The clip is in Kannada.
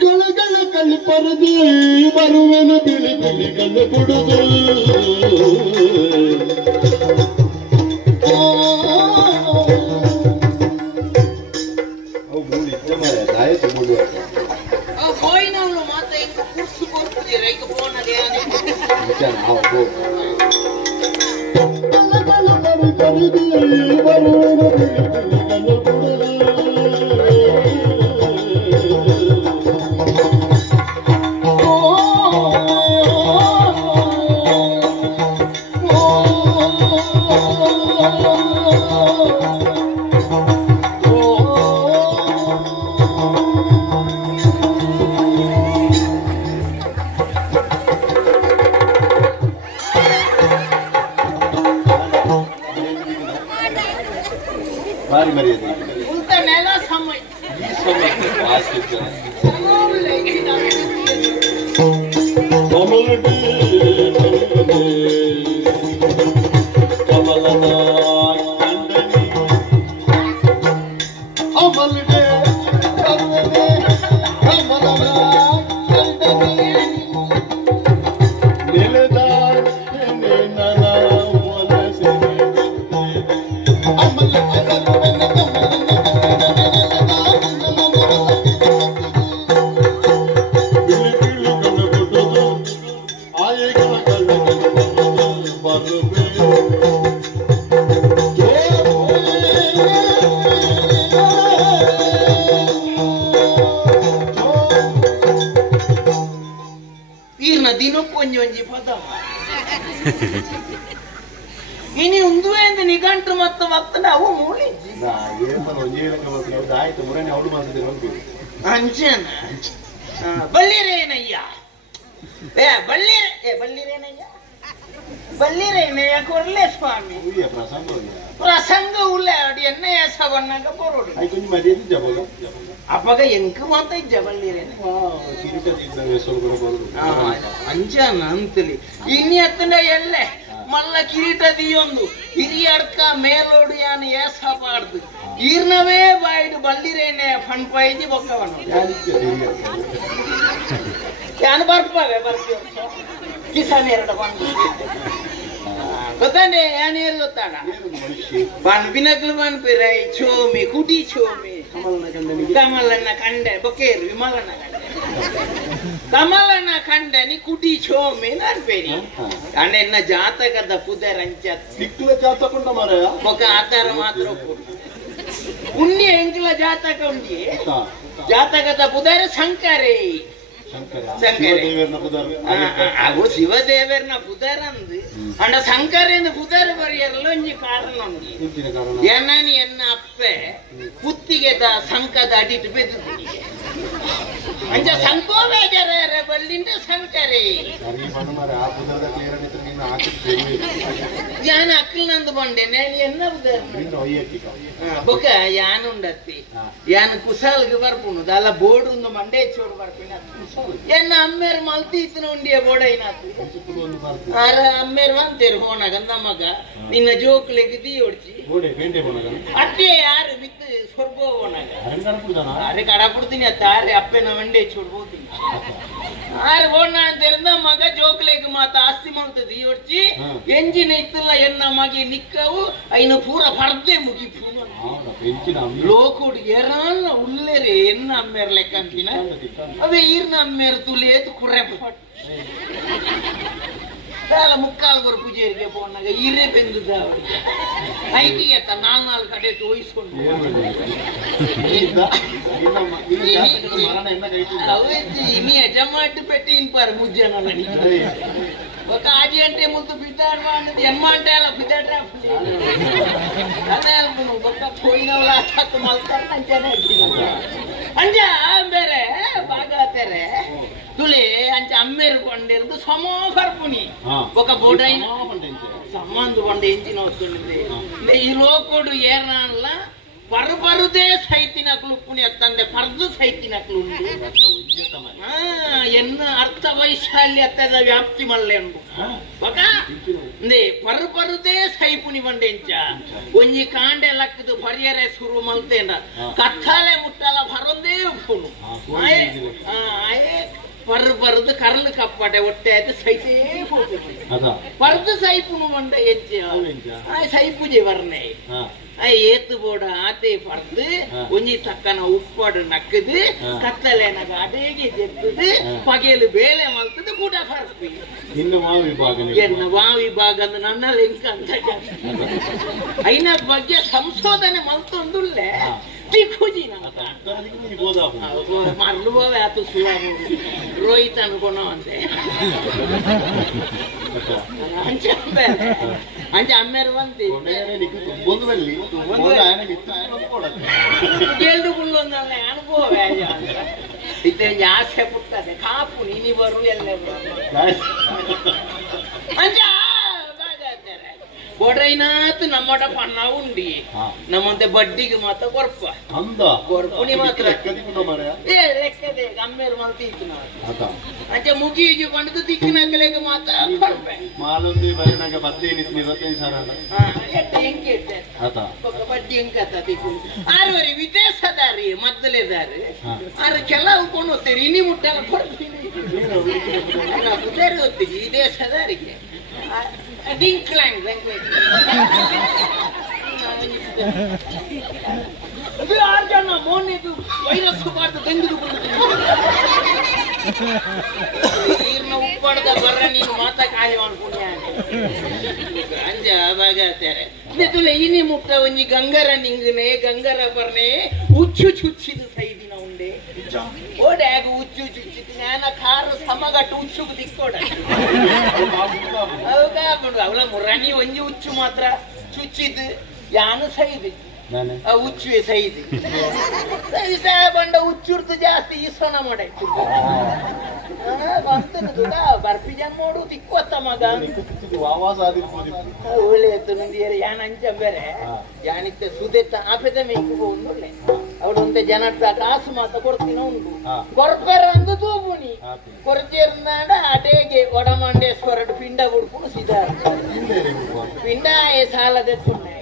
ಗಳಗಳ ಕಳ್ಳಿ ಪರದಿ ಬರುವೆನ ಬಿಳಿ ಬಿಳಿಗಲ್ಲ ಕುಡುದು ಹೋಯಿನವಳು ಮಾತ್ರ ಈಗ ಕುರ್ಸು ಕೊಡ್ತಿದ್ದೀರ ಈಗ ಫೋನಗೆ ಕರದಿ ಬರುವೆನ ಬಿಳಿ ಬಿಳಿಗಲ್ಲ ಕುಡುದು ಇನಿ ಉಂದುವೆಂದು ನಿಘಂಟು ಮತ್ತು ಮತ್ತನ ಅವು ಮೂಲಿ ಅಂಚನ ಬಲ್ಲಿರೇನಯ್ಯ ಬಲ್ಲಿರೇನಯ್ಯ ಕೊಡ್ಲೆ ಸ್ವಾಮಿ ಪ್ರಸಂಗ ಉಳ್ಳ ಅಡಿ ಎಣ್ಣೆ ಸವಣ್ಣಗ ಬರೋಡು ಅಪ್ಪಗ ಎಂಕ ಮಾತ ಇಜ್ಜ ಬಲ್ಲಿರೇನ ಅಂಚನ ಅಂತಲಿ ಇನ್ನಿ ಹತ್ತಂಡ ಎಲ್ಲೆ ಮಲ್ಲ ಕಿರೀಟ ದಿಯೊಂದು ಹಿರಿಯಡ್ಕ ಮೇಲೋಡು ಯಾನು ಏಸ ಪಾಡ್ದು ಈರ್ನವೇ ಬಾಯ್ಡು ಬಲ್ಲಿರೇನೆ ಫಣ್ ಪೈಜಿ ಬೊಕ್ಕವನು ಯಾನು ಬರ್ಪಾವೆ ಬರ್ತೀವ ಕಿಸಾನ್ ಎರಡು ಬಂದು ಗೊತ್ತಾನೆ ಯಾನು ಎಲ್ಲೊತ್ತಾಡ ಬನ್ ಬಿನಕ್ಲು ಬನ್ ಪಿರೈ ಚೋಮಿ ಕುಟಿ ಚೋಮಿ ಕಮಲನ್ನ ಕಂಡೆ ಬೊಕ್ಕೇರು ವಿಮಲನ ಕಂಡೆ ಕಮಲನ ಕಂಡೆ ನಿ ಕುಟಿ ಚೋಮಿ ನಾನ್ ಪೇರಿ ಕಂಡೆ ಎನ್ನ ಜಾತಕದ ಪುದರ್ ಅಂಚ ಸಿಕ್ಕಲ ಜಾತಕ ಮಾರ ಬೊಕ್ಕ ಆಧಾರ ಮಾತ್ರ ಪುಣ್ಯ ಎಂಕಲ ಜಾತಕ ಉಂಡಿ ಜಾತಕದ ಪುದರ ಶಂಕರೇ ಆಗೋ ಶಿವದೇವರ್ನ ಪುದರ್ ಅಂದು ಅಂಡ ಶಂಕರೇಂದು ಪುದರ್ ಬರೆಯಲ್ಲ ಒಂಜಿ ಕಾರಣ ಉಂಡಿ ಎನ್ನನಿ ಎನ್ನ ಅಪ್ಪೆ ಪುತ್ತಿಗೆದ ಸಂಕದ ಅಡಿಟ್ ಬೆದ್ದು ಅಂಚ ಸಂಕೋಬೇಜರ ಬಲ್ಲಿಂದ ಶಂಕರೇ ಯಾನ ಅಕ್ಕಲ್ ನಂದು ಬಂಡೆ ನಾನು ಎನ್ನ ಪುದರ್ ಬೊಕ್ಕ ಯಾನು ಉಂಡತ್ತಿ ಯಾನು ಕುಸಲ್ಗೆ ಬರ್ಪುನು ದಾಲ ಬೋರ್ಡ್ ಒಂದು ಮಂಡೆ ಚೋಡು ಬರ್ಪಿನ ಎನ್ನ ಅಮ್ಮೇರ್ ಮಲ್ತಿ ಇತ್ತನ ಉಂಡಿಯ ಬೋಡೈನಾತು ಆರ ಅಮ್ಮೇರ್ ಬಂತೇರು ಹೋನಾಗ ನಮಗ ನಿನ್ನ ಜೋಕ್ಲೆಗೆ ದಿ ಹೊಡ್ಚಿ ಅಟ್ಟೆ ಯಾರು ಬಿತ್ತು ಸ್ವರ್ಗೋ ಹೋನಾಗ ಅರೆ ಕಡಪುಡ್ತೀನಿ ಅತ್ತಾರೆ ಅಪ್ಪೆನ ಮಂಡೆ ಚೋಡ್ಬೋದು ಆರು ಓಣ ಅಂತ ಮಗ ಜೋಕ್ಲೆಗೆ ಮಾತ ಆಸ್ತಿ ಮಾಡ್ತದೆ ಈ ಹೊಡ್ಚಿ ಎಂಜಿನ ಇತ್ತಲ್ಲ ಎನ್ನ ಮಗೆ ನಿಕ್ಕವು ಐನು ಪೂರ ಪರ್ದೆ ಮುಗಿಪು ಲೋಕುಡ್ ಎರಾನ ಉಲ್ಲೇರೆ ಎನ್ನ ಅಮ್ಮೇರ್ ಲೆಕ್ಕ ಅಂತಿನ ಅವೇ ಈರ್ನ ಅಮ್ಮೇರ್ ತುಲೇತು ಕುರ್ರೆ ಮುಕ್ಕಾಲು ಬರು ಪೂಜೆರಿಗೆ ಪೋನಾಗ ಈರೇ ಬೆಂದುದ ಐಟಿಗೆ ನಾಲ್ಕು ಕಡೆ ತೋಯಿಸ್ಕೊಂಡು ಇನಿ ಯಜಮಾಟ್ಟು ಪೆಟ್ಟಿ ಇನ್ಪಾರ ಮುಜ್ಜನ ఒక ఆజీ అంటే ముందు బిడ్డాడు అన్నది ఎమ్మ అంటే అలా బిడ్డ అదే ఒక పోయిన తక్కువ మల్తారు అంచేనే ಅಂಜಾ ಬೇರೆ ಬಾಗಾತೆರೆ ತುಳಿ ಅಂಚ ಅಮ್ಮೇರು ಕೊಂಡಿರೋದು ಸಮೋ ಬರ್ಪುನಿ ఒక ಬೋಡೈನ ಸಂಬಂಧ ಕೊಂಡ ಎಂಜಿನ ವಸ್ತುಂಡೆ ಈ ಲೋಕೋಡು ಏರ್ನಾನ್ಲ ಪರುಪರುದೇ ಸೈತಿನಕ್ಲು ಪುಣ್ಯ ತಂದೆ ಪರ್ದು ಸೈತಿನಕ್ಲು ಉಂಡು ಎನ್ನ ಅರ್ಥ ವೈಶಾಲ್ಯತದ ವ್ಯಾಪ್ತಿ ಮಲ್ಲೆ ಉಂಡು ಪರುಪರುದೇ ಸೈಪುನಿ ಬಂಡೆಂಚ ಒಂಜಿ ಕಾಂಡೆ ಲಕ್ಕದು ಪರಿಯರೆ ಶುರು ಮಲ್ತೇನ ಕತ್ತಾಲೆ ಮುಟ್ಟಲ ಬರೊಂದೇ ಬರ್ಪುನು ಬರ್ದು ಕರ್ಲು ಕಪ್ಪಟೆ ಹೊಟ್ಟೆ ಆಯ್ತು ಸೈತೇ ಹೋಗ್ತದೆ ಬರ್ದು ಸೈಪುನು ಮಂಡ ಎಂಚ ಸೈಪುಜೆ ಬರ್ನೆ ಏತು ಬೋಡ ಆತೆ ಪರ್ದು ಒಂಜಿ ತಕ್ಕನ ಉಪ್ಪಡು ನಕ್ಕದು ಕತ್ತಲೆನಗ ಅಡೇಗೆ ಜೆತ್ತದು ಪಗೆಲು ಬೇಲೆ ಮಲ್ತದು ಕೂಡ ಬರ್ಪಿ ಇನ್ನು ವಾ ವಿಭಾಗ ಅಂದ್ರೆ ನನ್ನಲ್ಲಿ ಎಂಕ ಅಂತ ಐನ ಬಗ್ಗೆ ಸಂಶೋಧನೆ ಮಲ್ತೊಂದುಲ್ಲೆ ಮರಳುವವೆ ಆತು ಸುಳ ರೋಹಿತ್ ಅನ್ಕೊಣ ಅಂತೆ ಅಂಚ ಅಮ್ಮೇರು ಬಂತಿ ಗೆಲ್ಡು ಕುಳ್ಳೊಂದಲ್ಲ ಅನುಭವವೇ ಇತ್ತೆ ಆಸೆ ಪುಟ್ಟದೆ ಕಾಪು ನೀನಿ ಬರು ಎಲ್ಲ ಅಂಚ ಕೊಡ್ರೈನಾತ್ ನಮ್ಮಟ ಪಣ್ಣ ಉಂಡಿ ನಮ್ಮಂತೆ ಬಡ್ಡಿಗೆ ಮಾತ್ರ ಕೊರ್ಪ ಕೊರ್ಪುನಿ ಮಾತ್ರ ಲೆಕ್ಕದೆ ಗಮ್ಮೇರು ಮಲ್ತಿತ್ತು ನಾನು ಅಂಚೆ ಮುಗಿಜು ಬಂದು ತಿಕ್ಕಿನಾಗಲೆಗೆ ಮಾತ್ರ ಕೊರ್ಪೆ ಮಾಲೊಂದಿ ಬರಿನಾಗ 15-25 ಸಾವಿರ ಹೆಂಗೆ ಬಡ್ಡಿ ಹೆಂಗತ್ತ ತಿಕ್ಕು ಆರವರೆ ವಿದೇಶದಾರಿ ಮದ್ದಲೆದಾರಿ ಆರು ಕೆಲವು ಕೊಂಡು ಹೋಗ್ತೀರಿ ಇನಿ ಮುಟ್ಟಲ್ಲ ಕೊಡ್ತೀನಿ ಗೊತ್ತಿಗೆ ವಿದೇಶದಾರಿಗೆ ಡಿಂಕ್ಲಾಂಗ್ ಅದು 6 ಜನ ಮೋನೆದು ವೈರಸ್ ಬಾರ್ದು ತೆಂಗಿದು ನೀರ್ನ ಉಪ್ಪಡ್ದ ಬರ ನೀನು ಮಾತಾ ಕಾಯಿ ಮಾಡ್ಕೊಂಡೆ ಅಂಜ ಬಾಗಾತಾರೆ ತುಲೆ ಇನಿ ಮುಟ್ಟ ಒಂಜಿ ಗಂಗರ ನಿಂಗನೆ ಗಂಗರ ಬರ್ನೆ ಉಚ್ಚು ಚುಚ್ಚಿದು ಸೈದಿನ ಉಂಡೆ ಓಡ್ಯಾಗ ಉಚ್ಚು ಚುಚ್ಚಿದ ಜ್ಞಾನ ಖಾರ ಸಮಗಟ್ಟು ಉಚ್ಚುಗ್ ದಿಕ್ಕೋಡ ಅವಳ ಮುರಾಣಿ ಒಂಜಿ ಉಚ್ಚು ಮಾತ್ರ ಚುಚ್ಚಿದ್ದು ಯಾನು ಸೈದಿ ಉಚ್ಚುವೆ ಸೈದಿ ಬಂಡ ಉಚ್ಚುರ್ದು ಜಾಸ್ತಿ ಈಸೋಣ ಮಾಡಾಯ್ತು ಬರ್ಪಿ ಜನ ನೋಡು ತಿಕ್ಕೋತ್ತ ಮಗ ಒಳ್ಳೆಯತ್ತು ನಂದಿಯರು ಯಾನ್ ಅಂಚ ಬೇರೆ ಯಾನಿತ್ತೆ ಸುದೆತ್ತ ಆಪೆದ ಮೇಯ್ಕು ಹೋಗುಂದುಲ್ಲೆ ಅವಳೊಂದೆ ಜನದ ಕಾಸು ಮಾತ ಕೊಡ್ತೀನಿ ಉಂಟು ಕೊರಪೆರ ಅಂದು ತೂಬುನಿ ಕೊರಚೇರ್ನಾಡ ಅಟೇಗೆ ಒಡಮಂಡೇಶ್ವರಡು ಪಿಂಡ ಗುಡ್ಪುನು ಸಿದಾರ ಪಿಂಡ ಸಾಲದೆ ಸುಮ್ಮನೆ